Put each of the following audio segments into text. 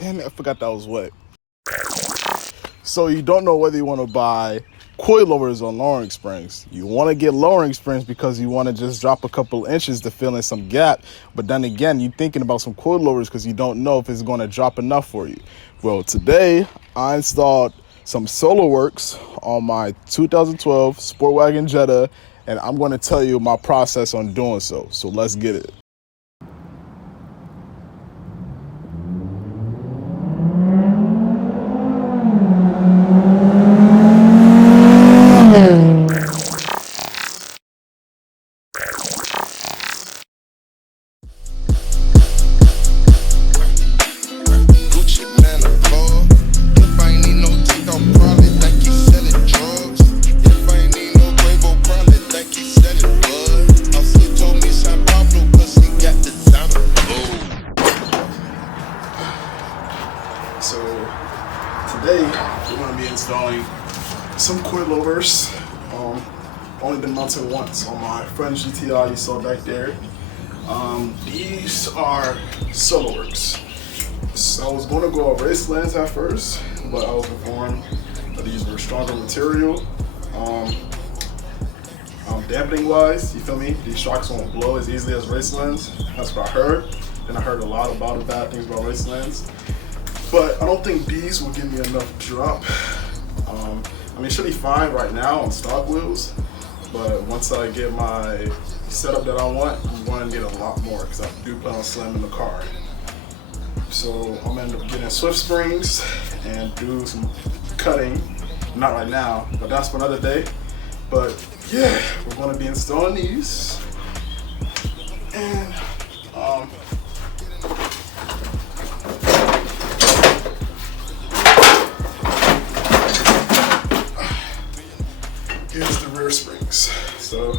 Damn it, I forgot that was wet. So you don't know whether you want to buy coilovers or lowering springs. You want to get lowering springs because you want to just drop a couple inches to fill in some gap. But then again, you're thinking about some coilovers because you don't know if it's going to drop enough for you. Well, today I installed some Solowerks on my 2012 Sportwagen Jetta, and I'm going to tell you my process on doing so. So let's get it. So today we're going to be installing some coilovers. Only been mounted once on my friend's GTI you saw back there. These are Solowerks. So I was going to go with race lens at first, but I was informed that these were stronger material. Dampening wise, you feel me? These shocks won't blow as easily as race lens. That's what I heard. And I heard a lot about bad things about race lens. But I don't think these will give me enough drop. I mean, it should be fine right now on stock wheels, but once I get my setup that I want, I'm going to get a lot more because I do plan on slamming the car. So I'm going to end up getting Swift springs and do some cutting. Not right now, but that's for another day. But yeah, we're going to be installing these. And here's the rear springs. So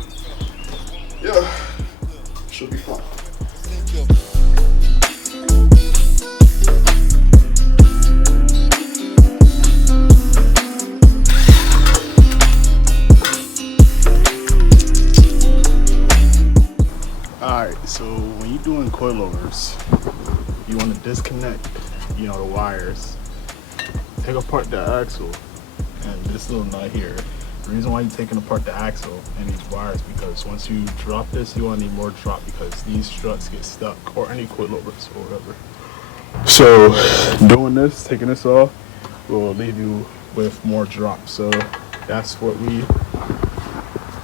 yeah, should be fun. Alright, so when you're doing coilovers, you want to disconnect, the wires. Take apart the axle and this little nut here. The reason why you're taking apart the axle and these wires because once you drop this, you want to need more drop because these struts get stuck, or any coilovers or whatever. So doing this, taking this off, will leave you with more drop. So that's what we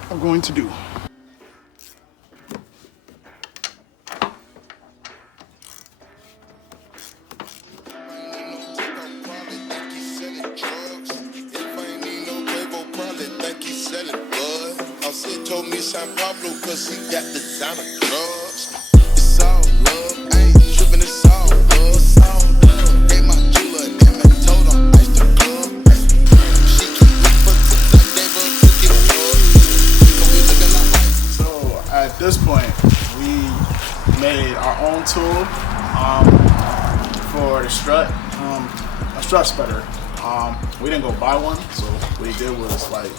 are going to do. Told me San Pablo cause he got designer drugs. It's all love, I ain't tripping, it's all love. It's all love. Hey, my jeweler, damn it, told him ice the club. She keep looking for tips, I gave her a cookie plug. So we looking like ice. So at this point, we made our own tool for the strut, a strut spreader. We didn't go buy one, so what he did was like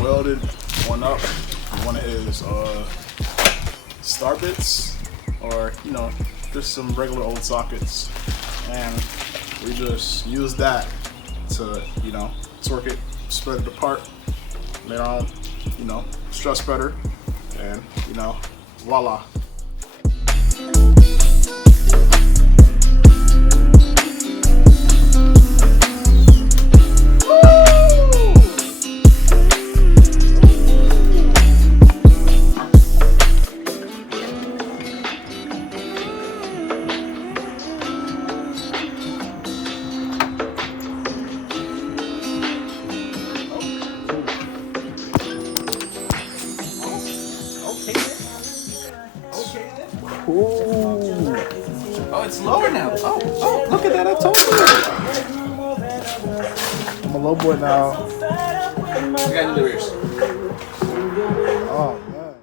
welded one up with one of his star bits, or just some regular old sockets, and we just used that to torque it, spread it apart, made our own strut spreader, and voila. Ooh. Oh, it's lower now. Oh, look at that. I told you. I'm a low boy now. I got the rears. Oh, man.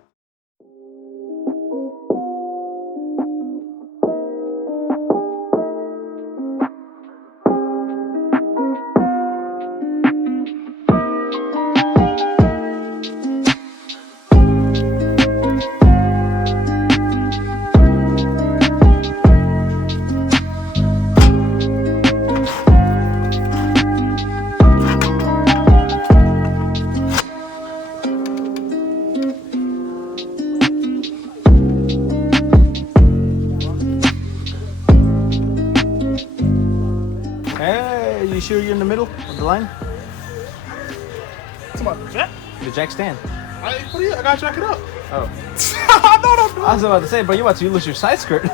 you sure you're in the middle of the line? Come on, jack. The jack stand. I gotta jack it up. Oh. I know what I'm doing. I was about to say, bro, you about to lose your side skirt.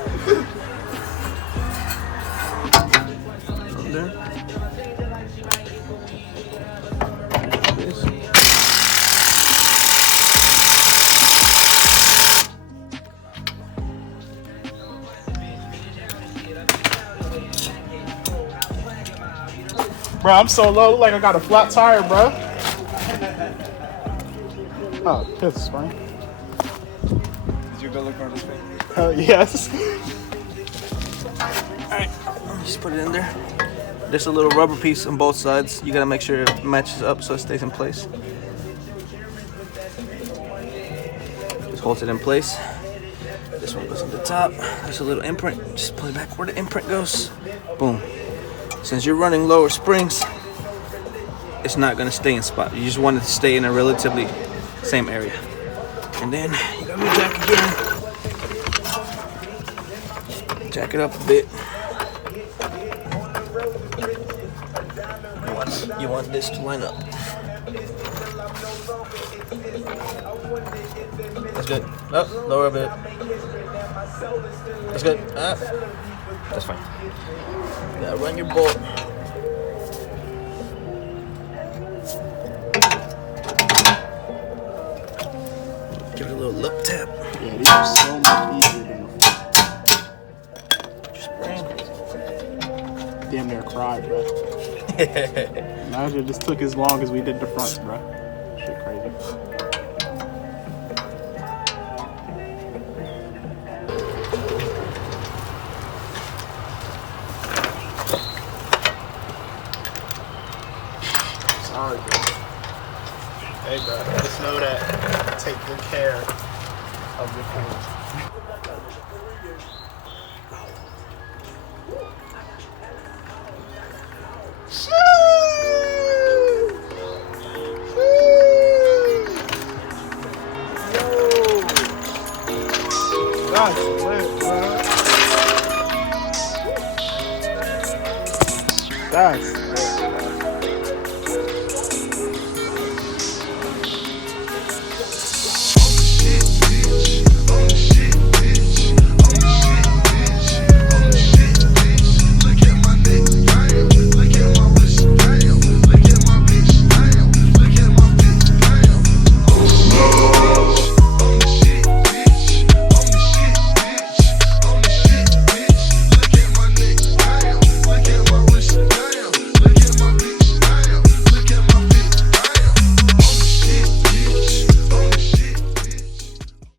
Bro, I'm so low, like I got a flat tire, bro. Oh, this is funny. Did you go look on this thing? Hell yes. Alright, just put it in there. There's a little rubber piece on both sides. You gotta make sure it matches up so it stays in place. Just holds it in place. This one goes on the top. There's a little imprint. Just pull it back where the imprint goes. Boom. Since you're running lower springs, it's not gonna stay in spot. You just want it to stay in a relatively same area. And then you got your jack again. Jack it up a bit. You want this to line up. That's good. Up, lower a bit. That's good. Up. That's fine. You gotta run your bolt. Give it a little lip tap. Yeah, these are so much easier than Just bring. damn near cried, bro. Imagine it just took as long as we did the fronts, bro. Shit crazy. Sorry, bro. Hey, bro, just know that take good care of your friends. That's lit, bro. That's lit.